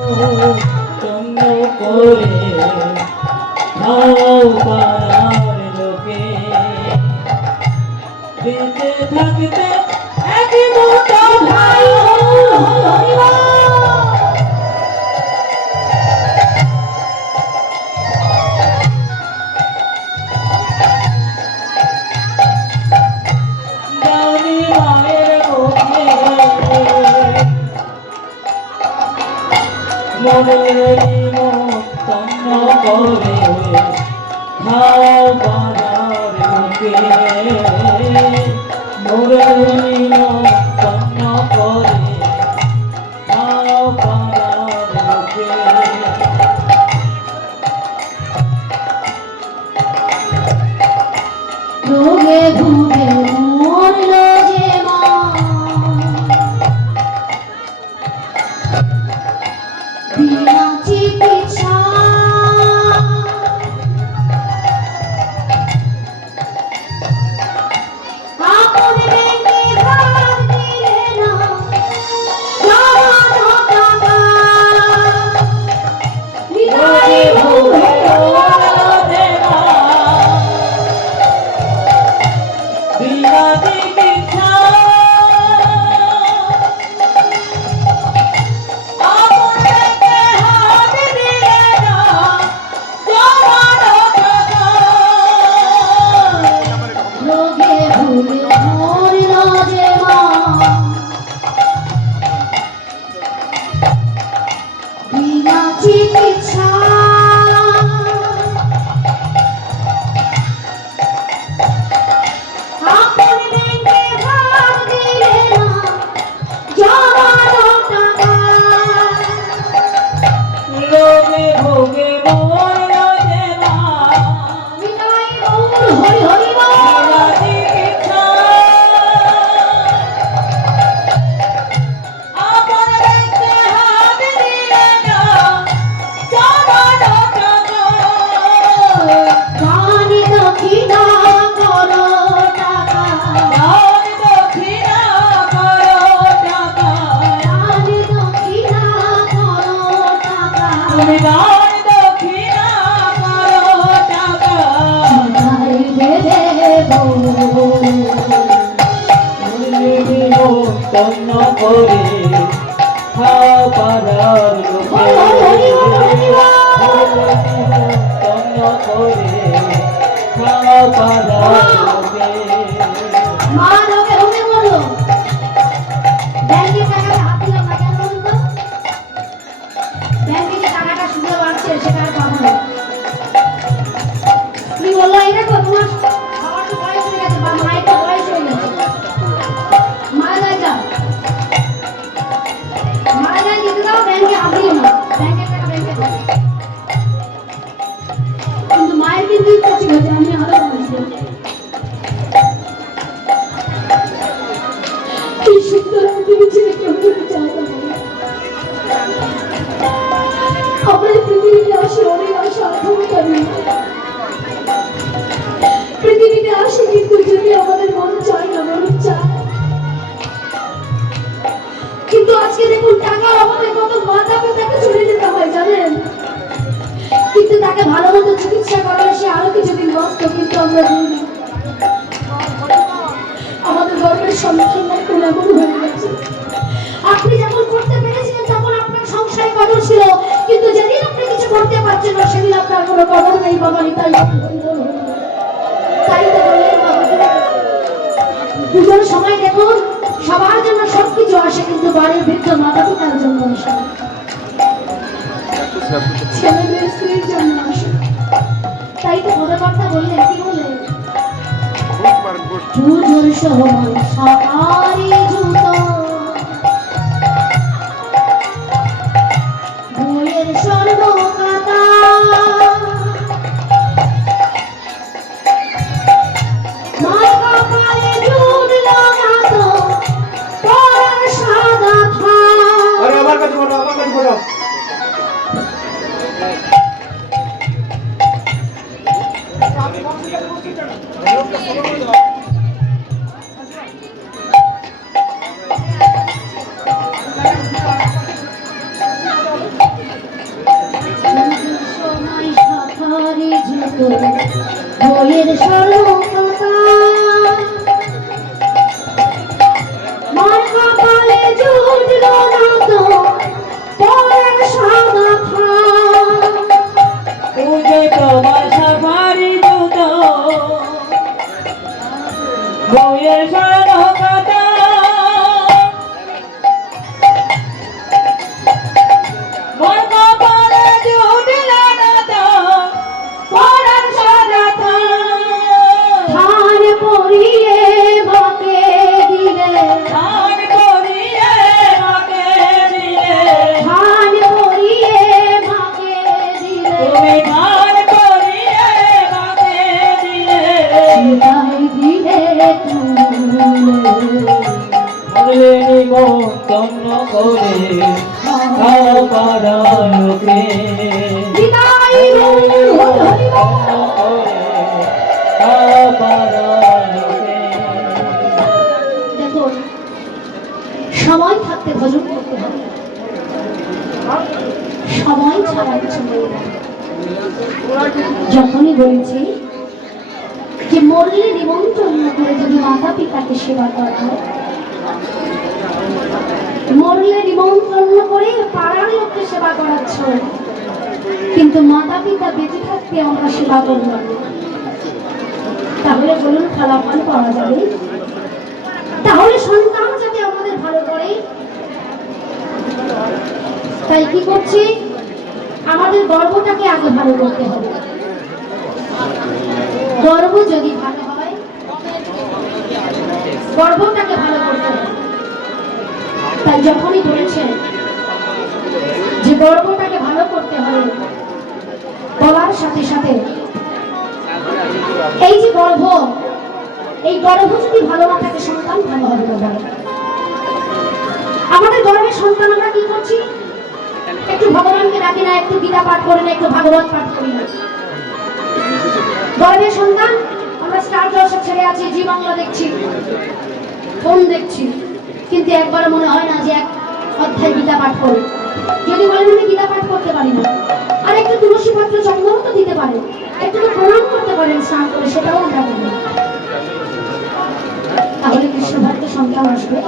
তন্ন করে খাও পাড়ার লোকে বেঁচে থাকতে এক মুঠো ভালো জানি মায়ের মুখে মনের নিমন্ত্রণ করে খাও পাড়ার লোকে মনের নিমন্ত্রণ করে খাও পাড়ার লোকে রোগে ভুগে মরল যে মা বিনা চিকিৎসা আপন বেঁকে ভার দিলে না জমানো টাকা নিতাই ভুগে বিনা চিকিৎসা আপন পেটে হাত দিলে না জমানো টাকা রোগে ভুগে মরল যে মা বিনা চিকিৎসা আপন বেঁকে ভার দিলে না জমানো টাকা রোগে ভোগে মরল যে মা বিনাই গৌর হরি হরি বল বিনা চিকিৎসা আপন পেটে হাত দিলে না জমানো টাকা দান দক্ষিণা করো টাকা দান দক্ষিণা করো টাকা দান দক্ষিণা করো টাকা তুমি দান দক্ষিণা করো টাকা তাই দেব নিমন্ত্রণ করে খাও পাড়ার লোকে নিমন্ত্রণ করে খাও পাড়ার লোকে মা লোকে রোগে মরলো ব্যাংকের টাকাটা হাত দিলাম না কেন বলুন তো ব্যাংকে যে টাকাটা সুদে বাড়ছে সেটা আর পাবো না তুমি বললো এই দেখো তোমার বাবার তো বয়স হয়ে গেছে বা মায়ের তো বয়স হয়ে গেছে মারা যায় যাও মারা যায় দিতে দাও ব্যাংকে হাত দিও না ব্যাংকের টাকা ব্যাংকে দাও কিন্তু মায়ের কিন্তু ইচ্ছা ছিল যে আমি আরো বয়স কি সুন্দর পৃথিবী ছেড়ে কেউ যেতে চায় না আমরা এই পৃথিবীতে আসি অনেক অসাধ্যকারী পৃথিবীতে আসি কিন্তু যদি আমাদের মন চায় না মন চায় কিন্তু আজকে দেখুন টাকার অভাবে কত মাথা পিতাকে চলে যেতে হয় জানেন কিন্তু তাকে ভালো মতো চিকিৎসা করালে সে আরো কিছুদিন বাঁচত কিন্তু আমরা দিই না আমাদের গর্বের সম্মুখীন এখন এমন হয়ে গেছে আপনি যখন করতে পেরেছিলেন তখন আপনার সংসারে কদর ছিল কিন্তু যেদিন আপনি কিছু করতে পারছেন না সেদিন আপনার কোনো কদর নেই বাবা তাই তাই তো বললেন বাবা পুজোর সময় দেখুন সবার জন্য সবকিছু আসে কিন্তু বাড়ির বৃদ্ধ মাতা পিতার জন্য আসে ছেলে মেয়ে স্ত্রীর জন্য আসে তাই তো পদকর্তা বললেন কি বললেন পুজোর সময় সকালে জুতো বইয়ের স্বর্ণ কাতা মার কপালে জুট লাগাতো পরার সাদা থাল আমার কাছে বলো দেখো বইয়ের সরলতা মার কপালে জুটল না তো পরার সাদা থান পুজো তোমার সাফারি জুতো বইয়ের সারা কথা মোর কপালে জুটল না তো পরার সাদা থান পরিয়ে বাকে দিলে ধান করিয়ে মাকে দিলে থান পরিয়ে বাকে দিলে তুমি ধান করিয়ে মাকে দিলে বিদায় দিলে তুমি বললে নিমন্ত্রণ করে খাও পাড়ার লোকে বিদায় হরি হরি দেখুন সময় থাকতে ভজন করতে হবে সময় ছাড়া কিছু নেই যখনই বলেছি যে মরলে নিমন্ত্রণ না করে যদি মাতা পিতাকে সেবা করা হয় মরলে নিমন্ত্রণ না করে পাড়ার লোককে সেবা করাচ্ছ কিন্তু মাতা পিতা বেঁচে থাকতে আমরা সেবা করলাম না। তাহলে বলুন ফলাফল পাওয়া যাবে তাহলে সন্তান যাতে আমাদের ভালো করে তাই কি করছি আমাদের গর্বটাকে আগে ভালো করতে হবে গর্ব যদি ভালো হয় গর্বটাকে ভালো করতে হবে তাই যখনই বলেছেন যে গর্বটাকে ভালো করতে হবে বলার সাথে সাথে এই যে গর্ভ এই গর্ভ যদি ভালো না থাকে সন্তান ভালো হবে না আমাদের গর্ভের সন্তান আমরা কি করছি একটু ভগবানকে ডাকি না একটু গীতা পাঠ করি না একটু ভাগবত পাঠ করি না গর্ভের সন্তান আমরা স্টার জলসা ছেড়ে আছি জি বাংলা দেখছি ফোন দেখছি কিন্তু একবার মনে হয় না যে এক অধ্যায় গীতা পাঠ করি যদি বলেন আমি গীতা পাঠ করতে পারি না আর একটু তুলসী পত্র চন্দন তো দিতে পারে একটু তো প্রণাম করতে পারেন স্নান করে সেটাও আমরা করি না তাহলে কৃষ্ণ ভক্ত সন্তান আসবে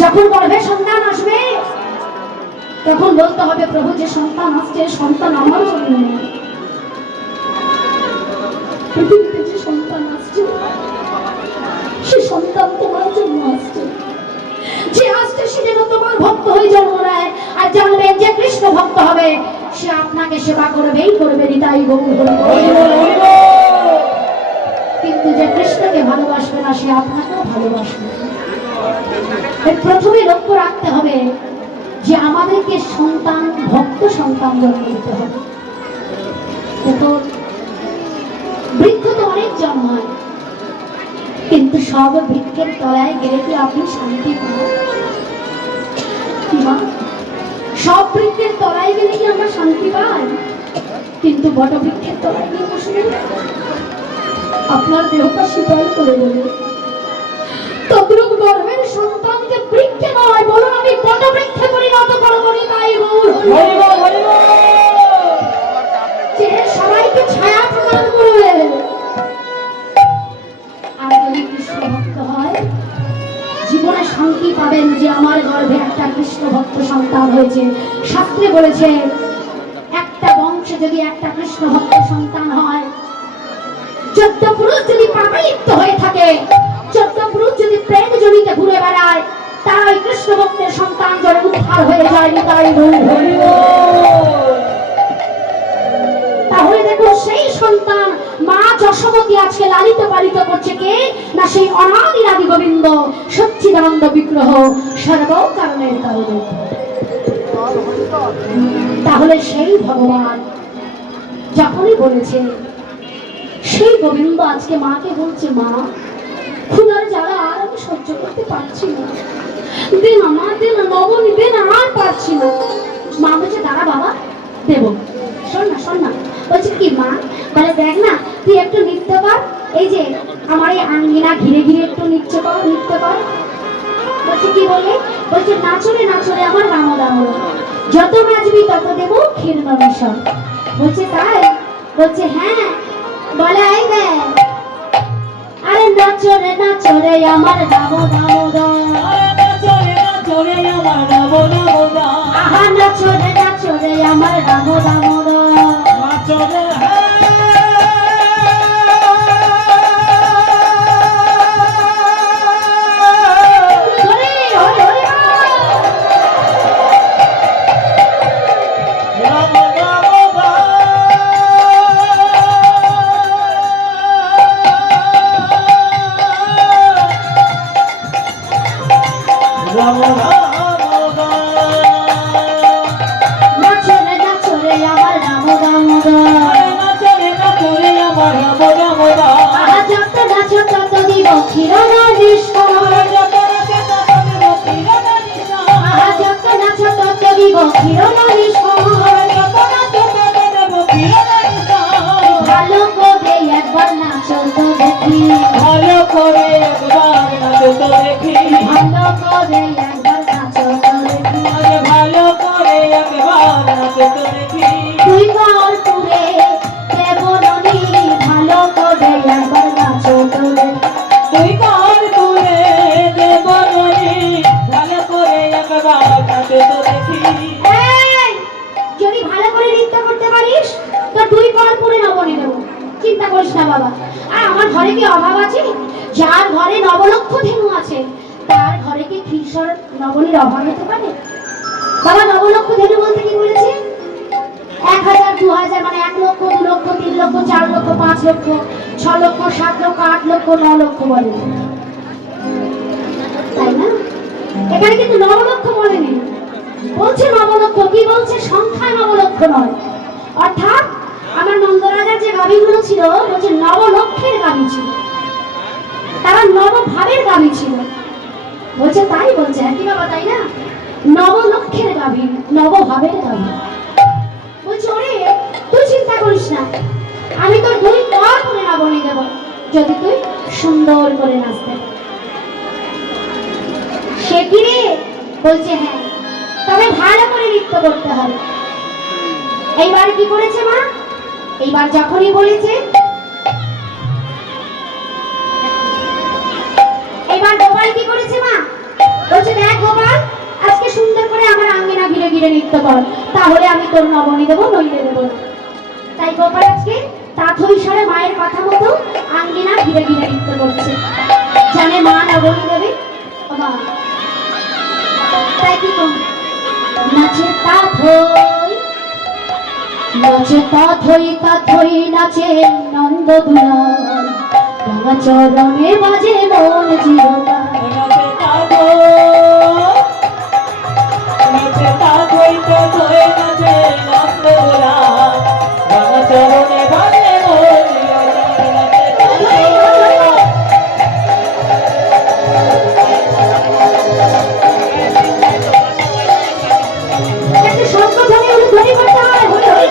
যখন গর্ভে সন্তান আসবে তখন বলতে হবে প্রভু যে সন্তান আসছে সন্তান আমার জন্য পৃথিবীতে যে সন্তান আসছে সে সন্তান তোমার জন্য আসছে যে আসছে সে যেন তোমার ভক্ত হয়ে জন্ম নেয় আর জানবেন যে কৃষ্ণ ভক্ত হবে সে আপনাকে সেবা করবেই করবে তাই গৌর কিন্তু যে কৃষ্ণকে ভালোবাসবে না সে আপনাকেও ভালোবাসবে প্রথমে লক্ষ্য রাখতে হবে যে আমাদেরকে সন্তান ভক্ত সন্তান জন্ম দিতে হবে বৃক্ষ তো অনেক জন্মায় কিন্তু সব বৃক্ষের তলায় গেলে কি আপনি শান্তি পান সব বৃক্ষের তলায় গেলে কি আমরা শান্তি পাই কিন্তু বট বৃক্ষের তলায় গিয়ে বসে আপনার দেহটা শীতল করে দেবে তদ্রূপ গর্ভের সন্তানকে বৃক্ষে নয় বলুন আমি বট বৃক্ষে পরিণত করবো তাই বল যে সবাইকে ছায়া প্রদান করবে আর যদি কৃষ্ণ ভক্ত হয় জীবনে শান্তি পাবেন যে আমার গর্ভে একটা কৃষ্ণ ভক্ত সন্তান হয়েছে শাস্ত্রে বলেছে একটা বংশে যদি একটা কৃষ্ণ ভক্ত সন্তান হয় 14 পুরুষ যদি পাপে লিপ্ত হয়ে থাকে 14 পুরুষ যদি প্রেম জড়িতে ঘুরে বেড়ায় তারা ওই কৃষ্ণ ভক্তের সন্তান জড়ে উদ্ধার হয়ে যায় তাই তাহলে দেখো সেই সন্তান মা যশোমতী আজকে লালিত পালিত করছে কে না সেই অনাদিরাদি গোবিন্দ সচ্চিদানন্দ বিগ্রহ সর্বকারণের কারণে তাহলে সেই ভগবান যখনই বলেছে সেই গোবিন্দ আজকে মাকে বলছে মা ক্ষুধার জ্বালা আর আমি সহ্য করতে পারছি না দে না মা দে না নবনী দে না আর পারছি না মা বলছে দাঁড়া বাবা দেব শোন না বলছে কি মা বলে দেখ না তুই একটু নৃত্য কর এই যে আমার এই আঙ্গিনা ঘিরে ঘিরে একটু নৃত্য কর বলছে কি বলে বলছে নাচরে নাচরে আমার রামদা হলো যত নাচবি তত দেব ক্ষীর নরেশ্বর বলছে তাই বলছে হ্যাঁ, বলে এই দেখ, আরে নাচো রে আমার দামোদর, আরে নাচো রে আমার দামোদর, আহা নাচো রে আমার দামোদর, নাচো রে হরে হরে হরে নাচো রে আমার দামোদর, আহা যত নাচো তত দিব ক্ষীরনালিশ, আহা যত নাচো তত দিব ক্ষীরনালিশ, ভালো করে একবার নাচো তো দেখি, ভালো করে একবার নাচো তো দেখি, ভালো করে একবার নাচো তো দেখি, ভালো করে একবার নাচো তো দেখি, তুই বল তুরে দেবননি, ভালো করে একবার নাচো তো দেখি, তুই কার তুলে দেবনি, ভালো করে একবার নাচো তো দেখি। এই, যদি ভালো করে নৃত্য করতে পারিস তো তুই কর পুরে নবনী দেবো, চিন্তা করিস না বাবা। আর আমার ঘরে কি অভাব আছে? যার ঘরে নবলক্ষ ধেনু আছে তার ঘরে কি ক্ষীরসর নবনীর অভাব হতে পারে? বাবা নবলক্ষ ধেনু বলতে কি বলেছে? 1000, 2000, মানে 1 লক্ষ, 2 লক্ষ, 3 লক্ষ, 4 লক্ষ, 5 লক্ষ, 6 লক্ষ, 7 লক্ষ, 8 লক্ষ, 9 লক্ষ বলে, তাই না? এখানে কিন্তু নবলক্ষ বলেনি, বলছে নবলক্ষ। কি বলছে? সংখ্যা নবলক্ষ নয়। অর্থাৎ আমার নন্দরাজার যে গাভীগুলো ছিল বলছে নবলক্ষের গাভী ছিল, তারা নবভাবের গাভী ছিল। বলছে তাই বলছে, হ্যাঁ কি বাবা তাই না? নবলক্ষের গাভী, নবভাবের গাভী। বলছে ওরে তুই চিন্তা করিস না, আমি তোর 2 কর করে নবনী দেব যদি তুই সুন্দর করে নাচতে পারিস। সে কি রে? বলছে হ্যাঁ, তবে ভালো করে নৃত্য করতে হবে। এইবার কি করেছে মা? এইবার যখনই বলেছে, এইবার গোপাল কি করেছে মা? বলছে দেখ গোপাল, আজকে সুন্দর করে আমার আঙ্গিনা ঘিরে ঘিরে নৃত্য কর, তাহলে আমি তোর নবনী দেবো, নইলে দেবো না। তাই গোপাল আজকে তাথইসারে মায়ের কথা মতো আঙ্গিনা ঘিরে ঘিরে নৃত্য করছে, জানে মা নবনী দেবে। বাবা তাই কি করবে? নাচে তাথই নাচে নন্দদুলাল, রাঙা চরণে বাজে মন চিরকাল। একটা শঙ্খ ধ্বনি হলে ধ্বনি করতে হয়, হলে হলে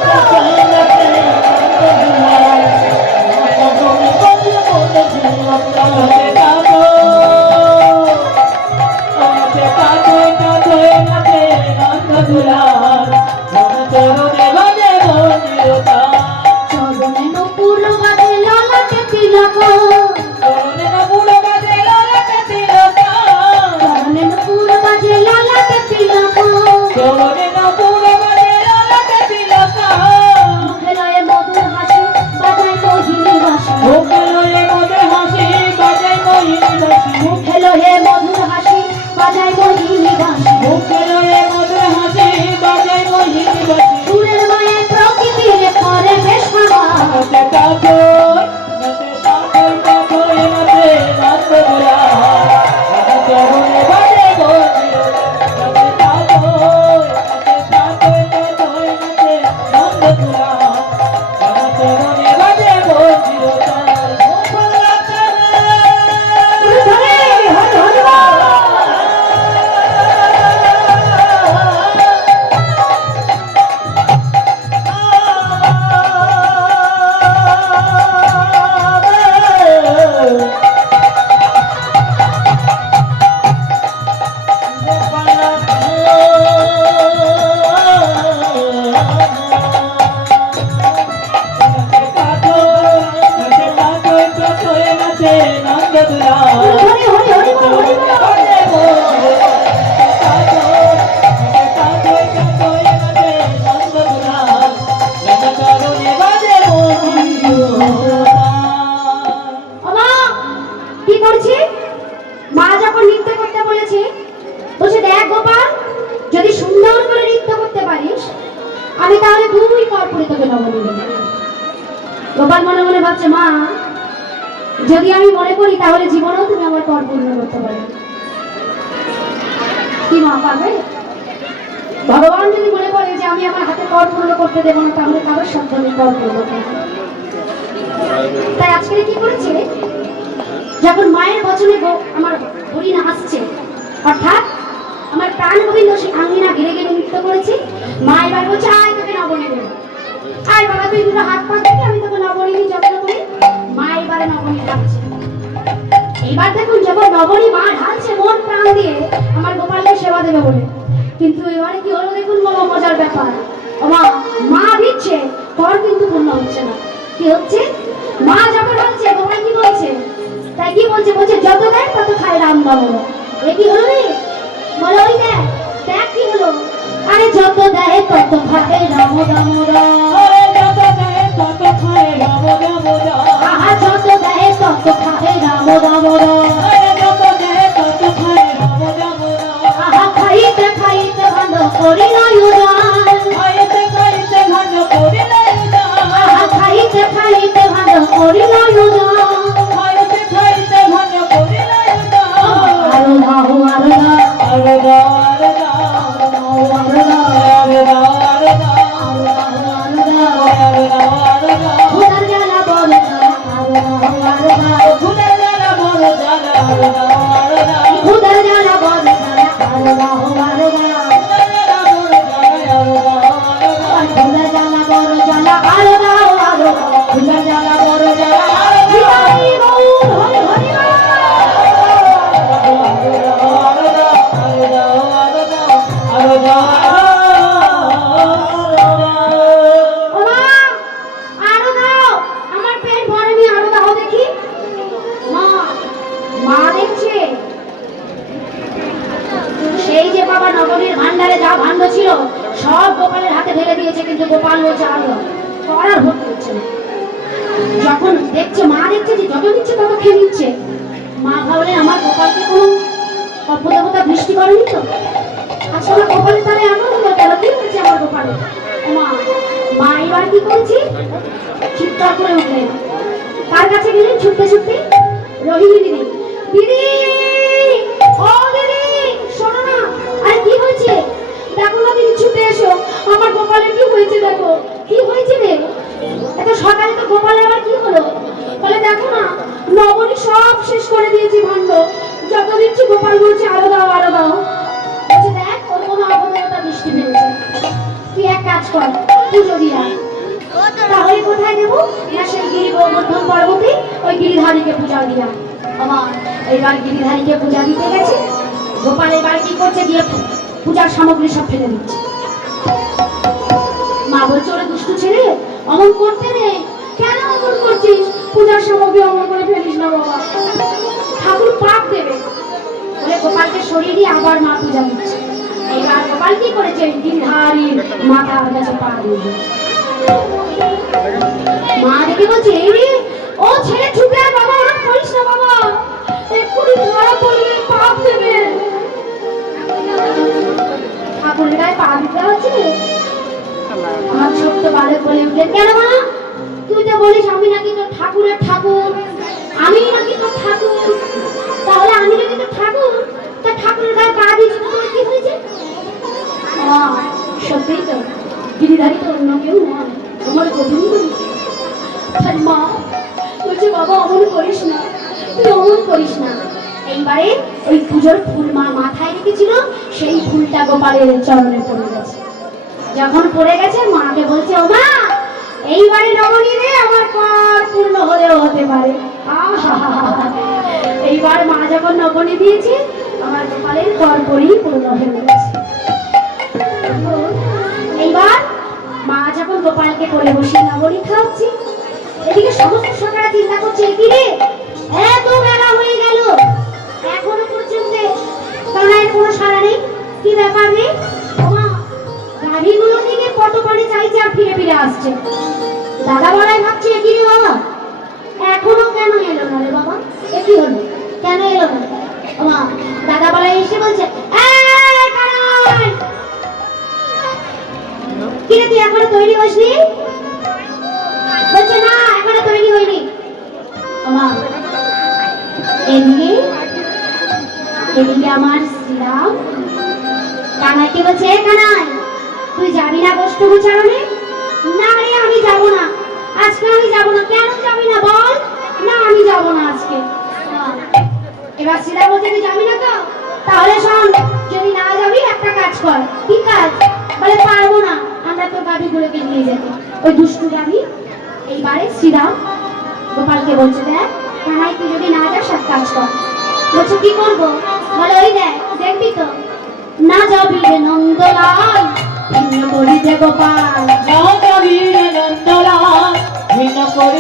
চরণে নপুর বাজে ললাটে তিলক, চরণে নপুর বাজে ললাটে তিলক, মুখে লয়ে মধুর হাসি বাজায় মোহিনী বাঁশি, মুখে লয়ে মধুর হাসি বাজায় মোহিনী বাঁশি। করে তোকে নবনী দেবে। গোপাল মনে মনে ভাবছে, মা যদি আমি মনে করি তাহলে জীবনেও তুমি আমার কর পূর্ণ করতে পারবে। কি মা পারবে? ভগবান যদি মনে করে যে আমি আমার হাতে কর পূর্ণ করতে দেবো না, তাহলে কারোর সাধ্যে কর পূর্ণ করবো। তাই আজকে কি করেছে, যখন মায়ের বচনে আমার হরিণ আসছে, অর্থাৎ আমার প্রাণ গোবিন্দ সে আঙ্গিনা ঘিরে ঘিরে নৃত্য করেছে, মা এবার বলছে আয় তোকে নবনী দেবো, আয় বাবা তুই দুটো হাত পা দেখে আমি তোকে নবনী দিই যত্ন করি। মা এবারে নবনী ঢালছে। এইবার দেখুন যখন নবনী মা ঢালছে মন প্রাণ দিয়ে আমার গোপালকে সেবা দেবে বলে, কিন্তু এবারে কি হলো দেখুন বলো মজার ব্যাপার, মা দিচ্ছে কর কিন্তু পূর্ণ হচ্ছে না। কি হচ্ছে, মা যখন হচ্ছে গোপাল কি বলছে, তাই কি বলছে, বলছে যত দেয় তত খায় রাম দামোদর। এ কি হলো রে, বলো ওই দেখ দেখ কি হলো, আরে যত দেয় তত খায় রাম দামোদর, যত দেয় তত খায় রাম দামোদর, আহা যত দেয় তত খায় রাম দামোদর, যত দেয় তত খায় রাম দামোদর, আহা খাইতে খাইতে ভালো করি নয় উদার, খাইতে খাইতে ভালো করে আহা খাইতে খাইতে ভালো করি নয় উদার, খাইতে খাইতে ভালো করে আরো দাও আরো দাও আরে দাও আরে দাও আরো দাও আরে দাও আরে দাও আরো দাও আরে দাও আরে দাও খুদার জ্বালা বড় জ্বালা, আরো দাও আরো দাও খুদে জ্বালা বড় জ্বালা আরে দাও আরে দাও খুদার জ্বালা বড় জ্বালা, আরো দাও আরো দাও খুদার জ্বালা বড় জ্বালা, আরো দাও আরো দাও খুদার জ্বালা বড় জ্বালা, হরি গৌর হরি হরি ওমা আরো দাও, আমার পেট ভরেনি, আরো দাও দেখি। মা মা দেখছে সেই যে বাবা নগরীর ভান্ডারে যা ভাণ্ড ছিল সব গোপালের হাতে ঢেলে দিয়েছে, কিন্তু গোপাল বলছে আরো করার ভর্তি হচ্ছে না। যখন দেখছে মা দেখছে যে যত দিচ্ছে তত খেয়ে নিচ্ছে, মা ভাবলেন আমার গোপালকে কোনো অপদেবতা বৃষ্টি করেনি তো, আচ্ছা আমার গোপালের তাহলে এমন হলো কেন, কি হয়েছে আমার গোপালে। মা মা এবার কি করেছে, চিৎকার করে উঠলেন, কার কাছে গেলেন ছুটতে ছুটতে, রোহিণী দিদি, দিদি ও দিদি শোনো না, আরে কি হয়েছে দেখো না দিদি, ছুটে এসো, আমার গোপালের কি হয়েছে দেখো, কি হয়েছে রে, এত সকালে তো গোপালের আবার কি হলো, বলে দেখো না নবনী সব শেষ করে দিয়েছি ভাণ্ড, যত দিচ্ছি গোপাল বলছে আরো দাও আরো দাও, বলছে দেখ ওর কোনো অবদেবতা বৃষ্টি পেয়েছে, তুই এক কাজ কর পুজো দিয়া, তাহলে কোথায় দেবো না সেই গিরি গোবর্ধন পর্বতে ওই গিরিধারীকে পূজা দিয়া। আমার এইবার গিরিধারীকে পূজা দিতে গেছে, গোপাল এবার কি করছে, গিয়ে পূজার সামগ্রী সব ফেলে দিচ্ছে। মা বলছে ওরে দুষ্টু ছেলে অমন করতে নেই, কেন অমন করছিস, পূজার সামগ্রী অমন করে ফেলিস না বাবা, ঠাকুর পাপ দেবে বলে গোপালকে সরিয়ে দিয়ে আবার মা পূজা দিচ্ছে। এইবার গোপাল কি করেছে, গিরিধারীর মাথার কাছে পা দিয়ে দিয়েছে। মা দেখে বলছে এই রে ও ছেলে ছুটে আয় বাবা, ওরকম করিস না বাবা, এক্ষুনি ধরা পড়বে পাপ দেবে। ঠাকুরের গায়ে পা দিতে হচ্ছে, আমার ছোট্ট বালক বলে উঠলেন কেন মা, তুই তো বলিস আমি নাকি তোর ঠাকুরের ঠাকুর, আমি নাকি তোর ঠাকুর, তাহলে আমি নাকি তোর ঠাকুর, তা ঠাকুরের গায়ে পা দিয়েছি তোমার কি হয়েছে। সত্যিই তো গিরিধারী তো অন্য কেউ নয়, আমার গোবিন্দ। মা বলছে বাবা অমন করিস না, তুই অমন করিস না। এইবারে ওই পুজোর ফুল মা মাথায় রেখেছিল, সেই ফুলটা গোপালের চরণে পড়ে গেছে। যখন পড়ে গেছে মাকে বলছে ও মা এইবারে নবনী রে আমার কর পূর্ণ হলেও হতে পারে। এইবার মা যখন নবনী দিয়েছে আমার গোপালের কর পরেই পূর্ণ হয়ে গেছে। এইবার মা যখন গোপালকে কোলে বসিয়ে নবনী খাওয়াচ্ছে, এদিকে সমস্ত সকালে চিন্তা করছে কি রে এত বেলা হয়ে গেল এখনো পর্যন্ত কানাইয়ের কোনো সাড়া নেই, কি ব্যাপার রে, গাড়িগুলো থেকে পটপাড়ে চাইছে আর ফিরে ফিরে আসছে। দাদা বলাই ভাবছে কি রে বাবা এখনো কেন এলো না রে বাবা, এ কি হলো কেন এলো না। মা দাদা বলাই এসে বলছে কি রে তুই এখনো তৈরি হসনি, এদিকে এদিকে আমার শ্রীরাম কানাইকে বলছে, "এ কানাই, তুই যাবি না গোষ্ঠ গোচারণে?" "না রে, আমি যাব না, আজকে আমি যাব না।" "কেন যাবি না বল?" "না, আমি যাব না আজকে।" এবার শ্রীরাম বলছে, "তুই যাবি না তো? তাহলে শোন, যদি না যাবি একটা কাজ কর।" "কি কাজ?" বলে, "পারবো না আমরা তোর গাভীগুলোকে নিয়ে যেতে।" ওই দুষ্টু গাভী এইবারে শ্রীরাম গোপালকে বলছে, "দেখ কানাই, তুই যদি না যাস এক কাজ কর।" বলছে, "কি করবো?" বলে, "ওই দেখ, দেখবি তো, না যাবি রে নন্দলাল, ভিন্ন করিতে গোপাল।" না যাবি রে নন্দলাল, ভিন্ন করে